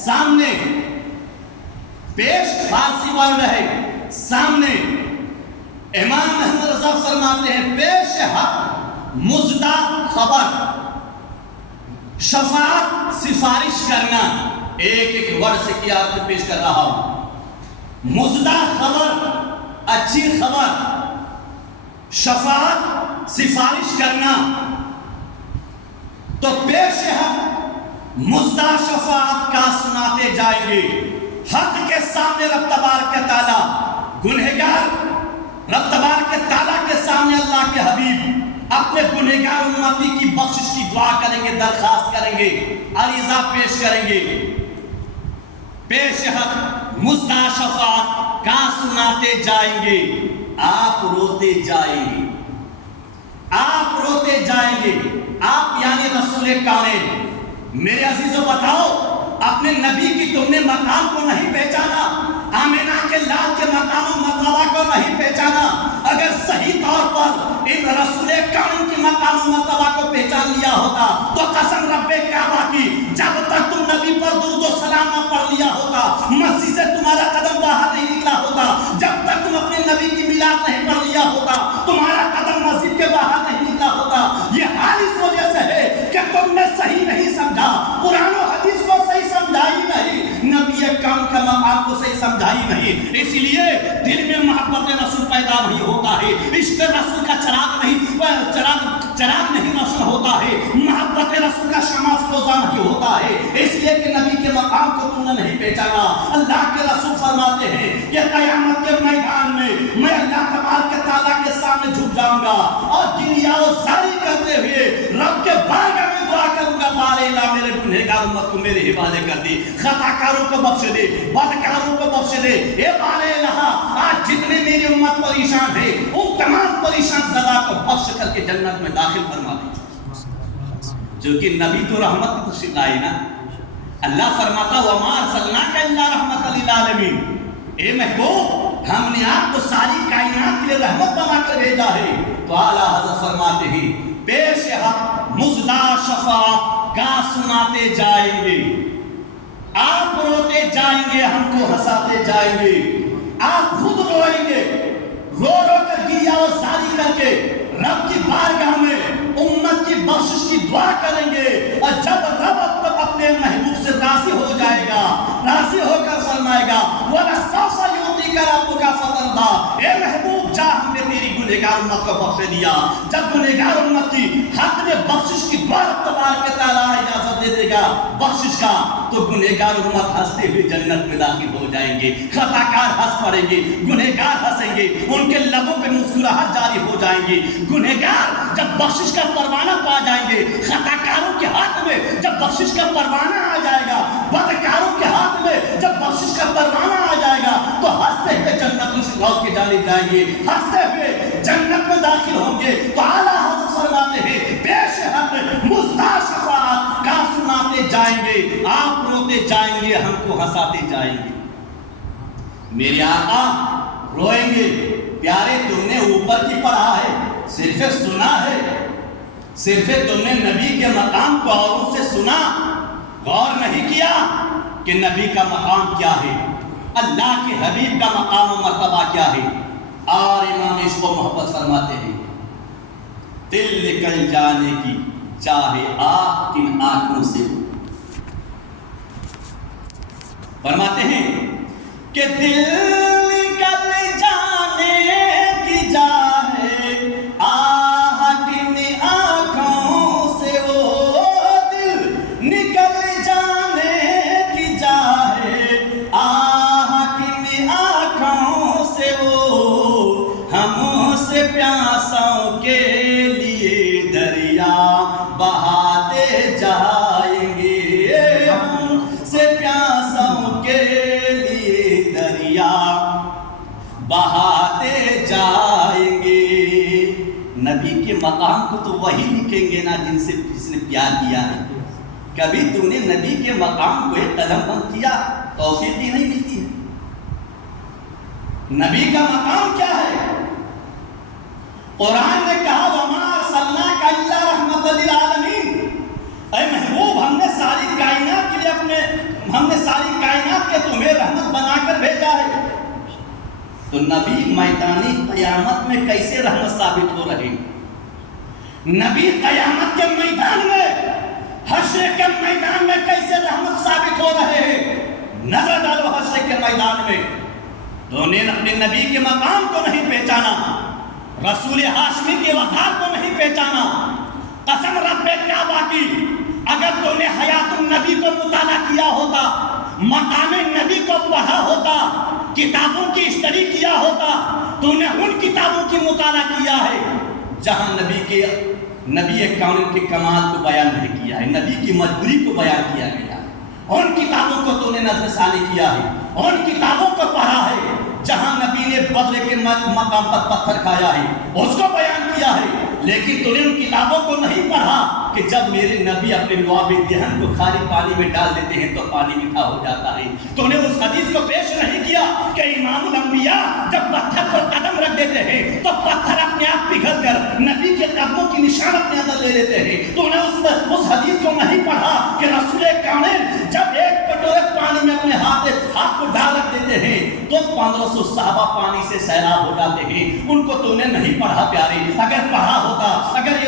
سامنے پیش فارسی ورڈ ہے سامنے امام احمد رضا فرماتے ہیں پیش حق مزدہ خبر شفاعت سفارش کرنا ایک ایک ورڈ سے کیا پیش کر رہا ہوں مزدہ خبر اچھی خبر شفاعت سفارش کرنا تو پیش حق مزدہ شفاعت کا سناتے جائیں گے حق کے سامنے رب تبارک تعالیٰ گنہگار رب تبارک تعالیٰ کے سامنے اللہ کے حبیب اپنے گنہگار امتی کی بخشش کی دعا کریں گے درخواست کریں گے عریضہ پیش کریں گے پیش حق مزدہ شفاعت کا سناتے جائیں گے آپ روتے جائیں گے آپ روتے جائیں گے آپ یعنی رسول کامل میرے عزیزوں بتاؤ اپنے نبی کی تم نے مقام کو نہیں پہچانا آمینہ کے لال کے مقام و مرتبہ کو نہیں پہچانا اگر صحیح طور پر ان رسول کامل کی مقام و مرتبہ کو پہچان لیا ہوتا تو قسم رب کعبہ کی جب تک تم نبی پر درود و سلام نہ پڑھ لیا ہوتا مسجد سے تمہارا قدم باہر نہیں نکلا ہوتا جب تک تم اپنے نبی کی میلاد نہیں پڑھ لیا ہوتا تمہارا قدم مسجد کے باہر نہیں نکلا ہوتا یہ حال اس وجہ سے ہے کہ تم نے صحیح نہیں سمجھا قرآن و حدیث کو صحیح سمجھا ہی نہیں نبی کام کا مقام کو صحیح سمجھا ہی نہیں اس لیے دل میں محبت رسول پیدا نہیں ہوتا ہے عشق رسول کا چراغ نہیں روشن ہوتا ہے محبت رسول کا شمع افروزہ نہیں ہوتا ہے اس لیے کہ نبی کے مقام کو تم نے نہیں پہچانا اللہ کے رسول فرماتے ہیں کہ قیامت کے میدان میں اللہ تبارک تعالیٰ کے سامنے جھک جاؤں گا اور دنیا و زاری کرتے ہوئے رب کے بارگاہ میں دعا کروں گا بارے اللہ میرے گنہگار امت کو میرے حوالے کر دی خطاکاروں کو بخش دے بدکاروں کو بخش دے اے بارے اللہ آج جتنے میری امت پریشان ہے ان تمام پریشان زدہ کو بخش کر کے جنت میں داخل فرما دے جو کہ نبی تو رحمت کی تشریف لائے نا اللہ فرماتا وَمَا أَرْسَلْنَاكَ إِلَّا رَحْمَةً لِلْعَالَمِينَ اے محبوب ہم نے آپ کو ساری کائنات کے لیے رحمت بنا کر بھیجا ہے تو اعلیٰ حضرت فرماتے ہیں پیش حق مزدہ شفاعت کا سناتے جائیں گے آپ روتے جائیں گے ہم کو ہنساتے جائیں گے آپ خود روئیں گے رو رو کر گریہ و زاری کر کے رب کی بارگاہ میں امت کی بخشش کی دعا کریں گے اور جب رب اپنے محبوب سے راضی ہو جائے گا راضی ہو کر فرمائے گا وَلَسَوْفَ يُعْطِيكَ رَبُّكَ فَتَرْضَىٰ اے محبوب جا ہم نے تیری گنہگار امت کو بخش دیا جب گنہگار امت کی حق میں بخشش کی دعا تبارک تعالیٰ اجازت دے دے گا بخشش کا تو گنہگار امت ہنستے ہوئے جنت میں داخل ہو جائیں گے خطاکار ہنس پڑیں گے گنہگار ہنسیں گے ان کے لبوں پہ مسکراہٹ جاری ہو جائیں گے گنہگار جب بخشش کا پروانہ پا جائیں گے خطاکاروں کے ہاتھ میں جب بخشش کا پروانہ آ جائے گا بدکاروں کے ہاتھ میں جب بخشش کا پروانہ آ جائے گا تو ہنستے ہوئے جنت میں فردوس کی جانب جائیں گے ہنستے ہوئے جنت میں داخل ہوں گے تو اعلیٰ حضرت فرماتے ہیں پیش حق مزدہ شفاعت کا سناتے جائیں گے آپ روتے جائیں گے ہم کو ہنساتے جائیں گے میرے آقا روئیں گے پیارے تم نے اوپر کی پڑھا ہے صرف سنا ہے صرف تم نے نبی کے مقام کو اوروں سے سنا غور نہیں کیا کہ نبی کا مقام کیا ہے اللہ کے حبیب کا مقام و مرتبہ کیا ہے اور امام عشق و محبت فرماتے ہیں دل نکل جانے کی چاہے آنکھ کن آنکھوں سے فرماتے ہیں کہ دل نکل جانے کی چاہے آہ کن آنکھوں سے وہ دل نکل جانے کی چاہے آہ کن آنکھوں سے وہ ہم سے پیاسوں کے لیے دریا بہاتے جائیں گے ہم سے پیاسوں کے لیے دریا بہاتے جائیں گے نبی کے مقام کو تو وہی لکھیں گے نا جس نے پیار کیا ہے کبھی تو نے نبی کے مقام کو ایک قدم بند کیا توفیق ہی نہیں ملتی ہے نبی کا مقام کیا ہے قرآن نے کہا وَمَا أَرْسَلْنَاكَ إِلَّا رَحْمَةً لِلْعَالَمِينَ اے محبوب ہم نے ساری کائنات کے لیے ہم نے ساری ہمیں رحمت بنا کر بھیجا ہے، تو نبی میدانی قیامت میں کیسے رحمت ثابت ہو رہے؟ نبی قیامت کے میدان میں، حشر کے میدان میں کیسے رحمت ثابت ہو رہے ہیں؟ نظر ڈالو حشر کے میدان میں، تو انہیں اپنے نبی کے مقام کو نہیں پہچانا، رسول ہاشمی کے وقار کو نہیں پہچانا۔ قسم رب کعبہ کی، اگر تو نے حیات النبی کو مطالعہ کیا ہوتا، مقام نبی کو پڑھا ہوتا، کتابوں کی اسٹڈی کیا ہوتا، تو نے ان کتابوں کی مطالعہ کیا ہے جہاں نبی کامل کے کمال کو بیان نہیں کیا ہے، نبی کی مجبوری کو بیان کیا گیا ہے۔ ان کتابوں کو تو نے نظر ثانی کیا ہے، ان کتابوں کو پڑھا ہے جہاں نبی نے بدر کے مقام پر پتھر کھایا ہے، اس کو بیان کیا ہے۔ لیکن تو نے ان کتابوں کو نہیں پڑھا کہ جب میرے نبی اپنے لعاب دہن کو خالی پانی میں ڈال دیتے ہیں تو پانی میٹھا ہو جاتا ہے۔ تو نے اس حدیث کو پیش نہیں کیا کہ امام الانبیاء جب پتھر پر قدم رکھ دیتے ہیں تو پتھر اپنے آپ پگھل کر نبی کے قدموں کی نشان اپنے اندر لے لیتے ہیں۔ تو نے اس حدیث کو نہیں پڑھا کہ رسول کامل جب ایک کٹورے پانی میں اپنے ہاتھ کو ڈال رکھ دیتے ہیں تو 1500 صحابہ پانی سے سیراب ہو جاتے ہیں۔ ان کو تو نے نہیں پڑھا پیارے، اگر پڑھا ہوتا، اگر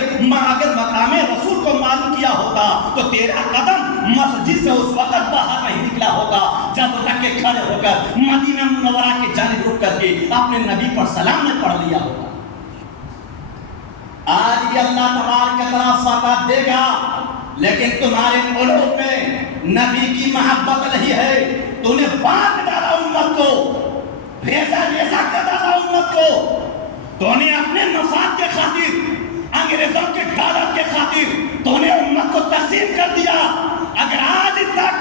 مقام رسول کو معلوم کیا ہوتا تو تیرا قدم مسجد سے اس وقت باہر نہیں نکلا ہوگا جب تک کہ کھڑے ہو کر مدینہ منورہ کی جانب رک کر کے اپنے نبی پر سلام نے پڑھ لیا ہوگا۔ آج بھی اللہ تبارک کی طرف فتح دے گا، لیکن تمہارے قلوب میں نبی کی محبت نہیں ہے۔ تو نے بانٹ ڈالا امت کو، ریزہ ریزہ کر ڈالا امت کو۔ تو نے اپنے مفاد کے خاطر، انگریزوں کے ڈالر کے خاطر تو نے امت کو تقسیم کر دیا۔ اگر آج تک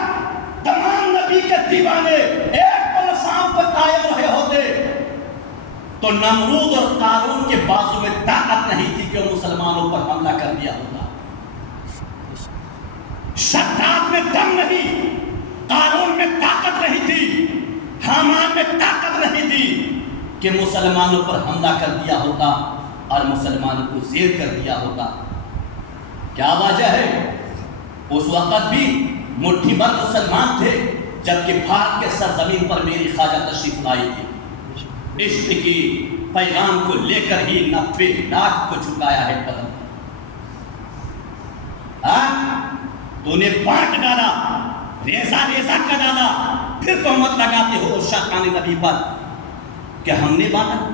تمام نبی کے دیوانے ایک پلسام پر قائم رہے ہوتے تو نمرود اور قارون کے بازو میں طاقت نہیں تھی کہ وہ مسلمانوں پر حملہ کر دیا ہوتا۔ شداد میں دم نہیں، قارون میں طاقت نہیں تھی، حامان میں طاقت نہیں تھی کہ مسلمانوں پر حملہ کر دیا ہوتا اور مسلمانوں کو زیر کر دیا ہوتا۔ کیا وجہ ہے؟ اس وقت بھی مٹھی بھر مسلمان تھے جبکہ بھارت کے سرزمین پر میری خواجہ تشریف لائی تھی۔ عشق کی پیغام کو لے کر ہی 90 لاکھ کو جھکایا ہے قدم۔ تو نے بانٹ ڈالا، ریزہ ریزہ کر ڈالا، پھر تہمت لگاتے ہو شاکان نبی پر کہ ہم نے بانٹا،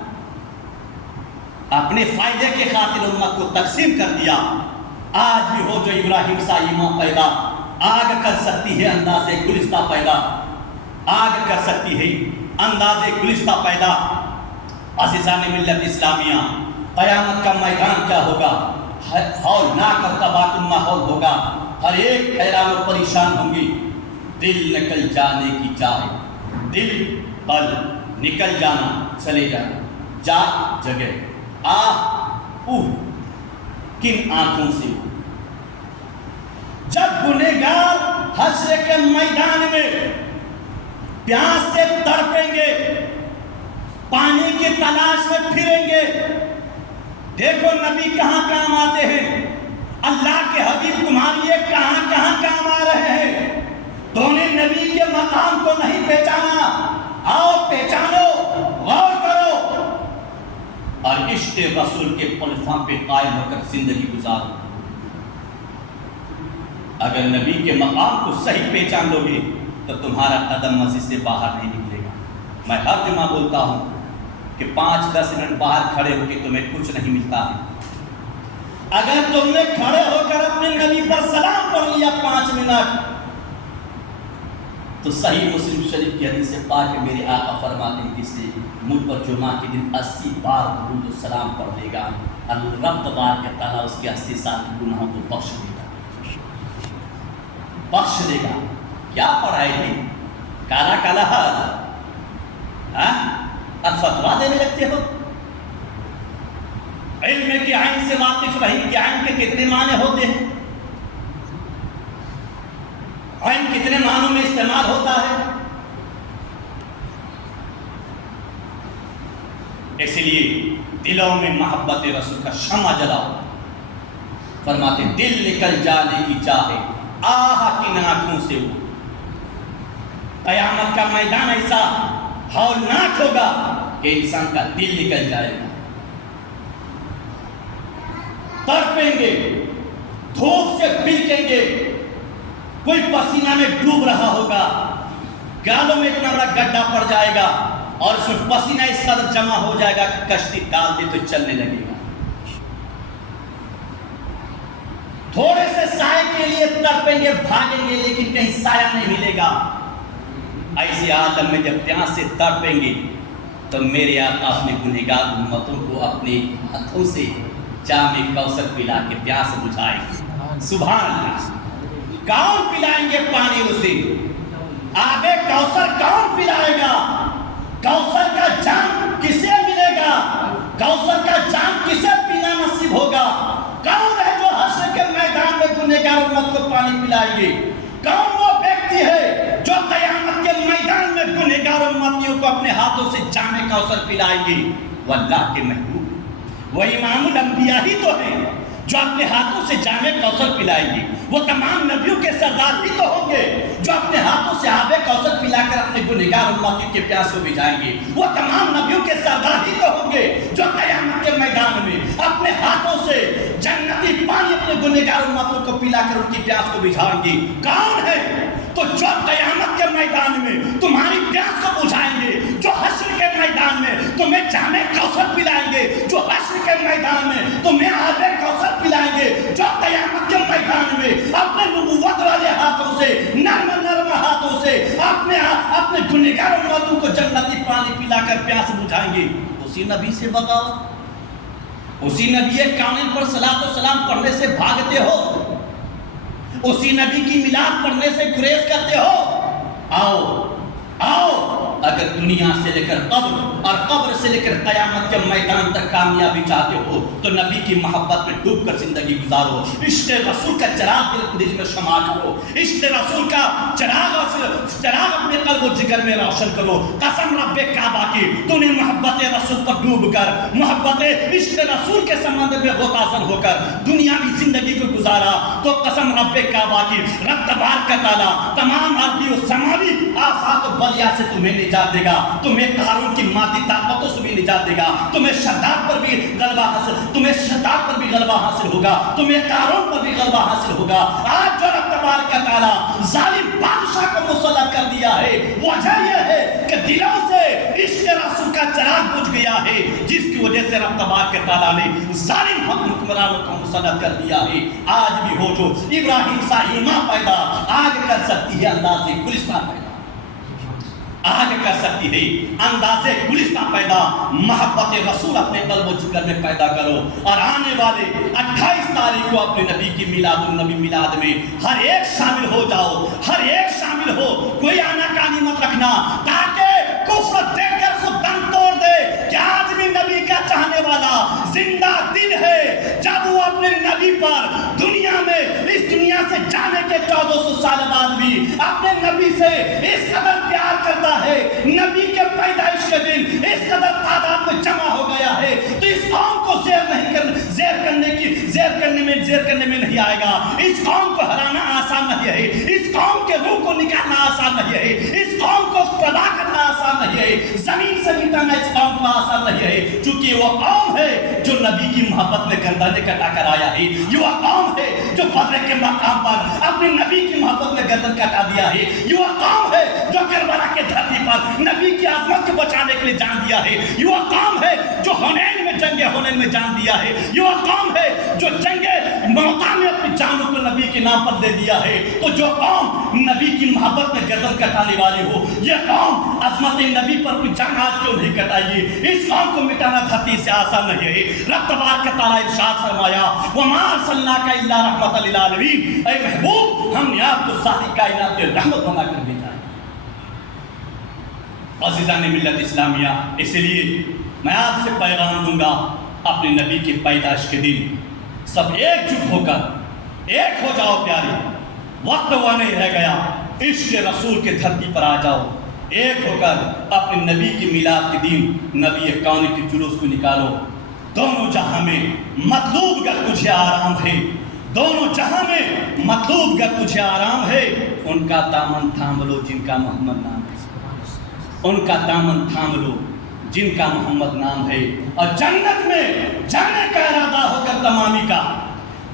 اپنے فائدے کے خاطر امت کو تقسیم کر دیا۔ آج بھی ہو جو ابراہیم سا ایمان پیدا، آگ کر سکتی ہے انداز گلستہ پیدا، آگ کر سکتی ہے انداز گلستہ پیدا۔ عزیزان ملت اسلامیہ، قیامت کا میدان کیا ہوگا؟ ہولناک اور تباہ کن ماحول ہوگا، ہر ایک حیران و پریشان ہوں گی۔ دل نکل جانے کی چاہے، دل بل نکل جانا، چلے جانا، جا جگہ کن آنکھوں سے؟ جب گنہگار حشر کے میدان میں پیاس سے تڑپیں گے، پانی کی تلاش میں پھریں گے۔ دیکھو نبی کہاں کام آتے ہیں، اللہ کے حبیب تمہارے لیے کہاں کہاں کام آ رہے ہیں۔ تو نے نبی کے مقام کو نہیں پہچانا، آؤ پہچانو، غور کرو اور عشق رسول کے پلفوں پہ قائم ہو کر زندگی گزارو۔ اگر نبی کے مقام کو صحیح پہچان لو گے تو تمہارا قدم مسجد سے باہر نہیں نکلے گا۔ میں ہر جمعہ بولتا ہوں کہ 5-10 منٹ باہر کھڑے ہو کے تمہیں کچھ نہیں ملتا ہے۔ اگر تم نے کھڑے ہو کر اپنے نبی پر سلام پڑھ لیا 5 منٹ تو صحیح مسلم شریف کی حدیث پاک ہے، میرے آقا فرماتے ہیں کسی مجھ پر جمعہ کے دن 80 بار درود و سلام پڑھ لے گا، رب تبارک و تعالیٰ اس کے 80 سال کے گناہوں کو بخش دے گا، بخش دے گا۔ کیا پڑھائے گی؟ کالا کالا اور فتوا دینے لگتے ہو۔ علم کے عین سے واقف رہی کہ عین کے کتنے معنی ہوتے ہیں، عین کتنے معنوں میں استعمال ہوتا ہے۔ اس لیے دلوں میں محبت رسول کا شمع جلاؤ۔ فرماتے دل نکل جانے کی چاہے، آہ کن آنکھوں سے وہ قیامت کا میدان ایسا ہولناک ہوگا کہ انسان کا دل نکل جائے گا، تڑپیں گے، دھوپ سے بلکیں گے، کوئی پسینہ میں ڈوب رہا ہوگا، گالوں میں اتنا بڑا گڈھا پڑ جائے گا اور اس میں پسینہ اس قدر جمع ہو جائے گا کہ کشتی ڈال دے تو چلنے لگے گا۔ تھوڑے سے سائے کے لیے تڑپیں گے، بھاگیں گے، لیکن کہیں سایہ نہیں ملے گا۔ ایسے عالم میں جب پیاس سے تڑپیں گے تو میرے آقا اپنے گنہگار امتوں کو اپنے ہاتھوں سے جام کوثر پلا کے پیاس بجھائیں گے۔ سبحان اللہ! کون پلائیں گے پانی اس دن؟ آب کوثر کون پلائے گا؟ کوثر کا جام کسے ملے گا؟ کوثر کا جام کسے پینا نصیب ہوگا؟ کون ہے جو حشر کے میدان میں گنہگار امت کو پانی پلائیں گے؟ کون وہ ویکتی ہے جو قیامت کے میدان میں گنہگار امتیوں کو اپنے ہاتھوں سے جام کوثر پلائیں گے؟ وہ اللہ کے محبوب، وہ امام الانبیاء ہی تو ہیں جو اپنے ہاتھوں سے جام کوثر پلائیں گے۔ وہ تمام نبیوں کے سردار ہی تو ہوں گے جو اپنے ہاتھوں سے آب کوثر پلا کر اپنے گنہگار امتیوں کے پیاس کو بجھائیں گے۔ وہ تمام نبیوں کے سردار ہی تو ہوں گے جو قیامت کے میدان میں اپنے ہاتھوں سے جنتی پانی اپنے گنہگار امتوں کو پلا کر ان کی پیاس کو بجھائیں گے۔ کون ہے تو جو قیامت کے میدان میں تمہاری پیاس کو بجھائیں گے، جو حشر کے میدان میں تمہیں جام کوثر پلائیں گے، جو حشر کے میدان میں تمہیں آب کوثر پلائیں گے، جو قیامت کے میدان میں اپنے نبوت والے ہاتھوں سے، نرم نرم ہاتھوں سے اپنے گنہگار امتوں کو جنتی پانی پلا کر پیاس بجھائیں گے۔ اسی نبی سے بغاوت، اسی نبی کامل پر صلاۃ و سلام پڑھنے سے بھاگتے ہو، اسی نبی کی میلاد پڑھنے سے گریز کرتے ہو۔ آؤ اگر دنیا سے لے کر قبر اور قبر سے لے کر قیامت کے میدان تک کامیابی چاہتے ہو تو نبی کی محبت میں ڈوب کر زندگی گزارو، عشق رسول کا چراغ دل میں شمع کرو، عشق رسول کا چراغ اپنے قلب و جگر میں روشن کرو۔ قسم رب کعبہ کی، تو نے محبت رسول پر ڈوب کر، محبت عشق رسول کے سمندر میں غوطہ ہو کر دنیاوی زندگی کو گزارا تو قسم رب کعبہ کی، رب تبارک تعالیٰ تمام ارضی و سماوی آفات و بلیا سے تمہیں نجات دے گا، تمہیں قارون کی مادی طاقتوں سے بھی نجات دے گا، تمہیں شداد پر بھی غلبہ حاصل ہوگا، تمہیں قارون پر بھی غلبہ حاصل ہوگا۔ آج جو رب تبارک تعالیٰ ظالم بادشاہ کو مسلط کر دیا ہے، وجہ یہ ہے کہ دلوں سے عشق رسول کا چراغ بجھ گیا ہے، جس کی وجہ سے رب تبارک تعالیٰ نے ظالم حکمرانوں کو مسلط کر دیا ہے۔ آج بھی ہو جو ابراہیم سا ایمان پیدا آگ کر سکتی ہے، انداز گلستان پیدا آگ کر سکتی ہے، انداز گلستان پیدا محبت رسول اپنے قلب و جگر میں پیدا کرو، اور آنے والے 28 تاریخ کو اپنے نبی کی میلاد النبی میلاد میں ہر ایک شامل ہو جاؤ، ہر ایک شامل ہو، کوئی آناکانی مت رکھنا تاکہ کفر دیکھ کر خود دم توڑ دے کہ آج بھی نبی کا چاہنے والا زندہ دل ہے، جب وہ اپنے نبی پر دنیا میں اس دنیا سے جانے کے 1400 سال بعد بھی اپنے نبی سے اس قدر پیار کرتا ہے، نبی کے پیدائش کے دن اس قدر تعداد میں جمع ہو گیا ہے، تو اس قوم کو زیر کرنے میں نہیں آئے گا، اس قوم کو ہرانا آسان نہیں ہے، اس قوم کے روح کو نکالنا آسان نہیں ہے، اس قوم کو تباہ کرنا آسان نہیں ہے، زمین سے مٹانا اس قوم کو آسان نہیں ہے، چونکہ وہ قوم ہے جو نبی کی محبت میں گردنیں کٹا کر آیا ہے، یہ وہ قوم ہے جو بدر کے مقام پر اپنے نبی کی محبت میں گردن کٹا دیا ہے، یہ وہ قوم ہے جو کربلا کے دھرتی پر نبی کی عظمت کو بچانے کے لیے جان دیا ہے، یہ وہ قوم ہے جو حنین میں جان دیا ہے، یہ وہ قوم ہے جو جنگ موتا میں اپنی جانوں کو نبی کے نام پر دے دیا ہے۔ تو جو قوم نبی کی محبت میں گردن کٹانے والی ہو، یہ قوم عظمت نبی پر اپنی جان آج کیوں نہیں کٹائے گی؟ اس قوم کو مٹانا دھرتی سے آسان نہیں ہے۔ رب تبارک تعالیٰ ارشاد فرمایا وَمَا أَرْسَلْنَاكَ إِلَّا رَحْمَةً لِلْعَالَمِينَ، اے محبوب ہم نے آپ کو ساری کائنات کے رحمت بنا کر بھیجا ہے۔ عزیزان ملت اسلامیہ، اس لیے میں آپ سے پیغام دوں گا، اپنے نبی کی پیدائش کے دن سب ایک جٹ ہو کر ایک ہو جاؤ پیارے، وقت ہوا نہیں رہ گیا، عشق رسول کے دھرتی پر آ جاؤ، ایک ہو کر اپنے نبی کی میلاد کے دن نبی کون کے جلوس کو نکالو۔ دونوں جہاں میں مطلوب گر تجھے آرام ہے، دونوں جہاں میں مطلوب گر تجھے آرام ہے، ان کا دامن تھام لو جن کا محمد نام ہے، ان کا دامن تھام لو جن کا محمد نام ہے، اور جنت میں جانے کا ارادہ ہو کر تمامی کا،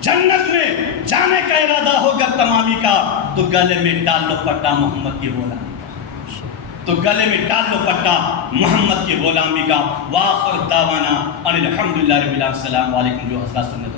جنت میں جانے کا ارادہ ہو کر تمامی کا، تو گلے میں ڈال لو پٹا محمد کی غلامی کا، تو گلے میں ڈال لو پٹا محمد کی غلامی کا۔ وآخر دعوانا ان الحمدللہ رب العالمین۔ السلام علیکم جو حضرات سنت